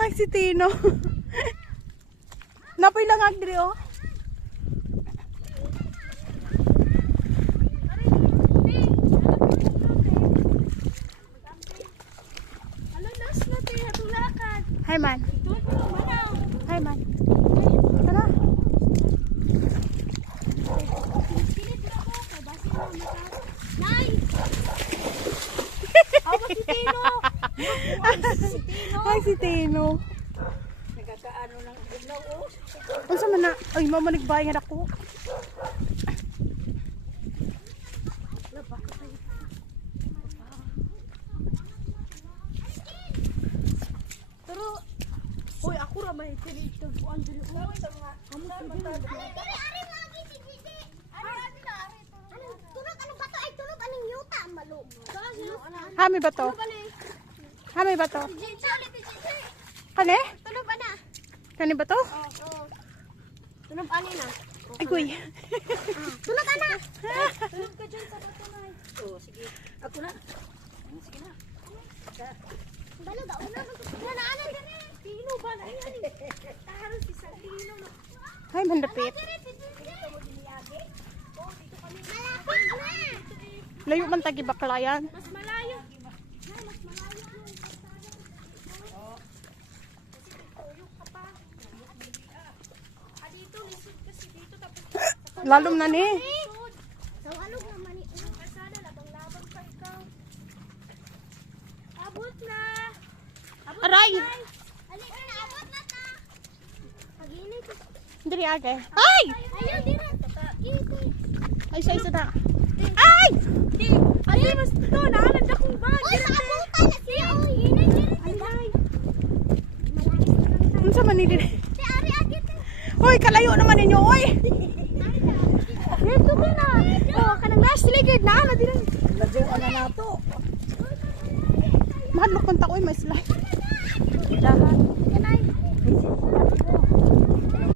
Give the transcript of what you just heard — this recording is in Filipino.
Ay, si Tino. Napoy lang agdri, oh. Hi, man. Hi, man. Tara. Ay, si Tino. Nagkakaano lang biglaw, oh. Unsa man na? Ay, mamaligbayan ako. Pero, hoy, ako ra may tinito ko ang dili ko sa mga amo sa mga. Ari lagi si Gigi. Ari. Tunog ano ba to? Ay tunog anong yuta ang malo. Hami ba to? Hami ba to? Gigi ulit si Gigi. Kani? Tunog ba na? Kani ba to? Oo. Tunog ani na. Ay, kuy. Tunog ana. Tulog ka dyan sa bato na. Oh, sige. Ako na. Sige na. Balo daw na. Nanaanan din eh. Tino ba na yan? Taro si Salino. Ay, mandapit. Malapit na. Layo man tagi baklayan. Mas malayo. Lalom na ni. Tawalog naman ni. Kasada labang-labang pa ikaw. Abot na. Aray! Ali na abot na ta. Paginit. Diri age. Ay! Ayun dira. Kiti. Ay, isa na. Ay! Ay, mas to. Naanan na kong bag. Oy, sa abutan na siya. Oy, inay dira. Ay. Unsa man ni diri? Si Ari agit. Hoy, kalayo naman ninyo, oy. Dito ka na. Oh, kanang nasa ligid na ano dira. Ladyo na na to. Mahal mo kontak, oy, may slide. Kanay.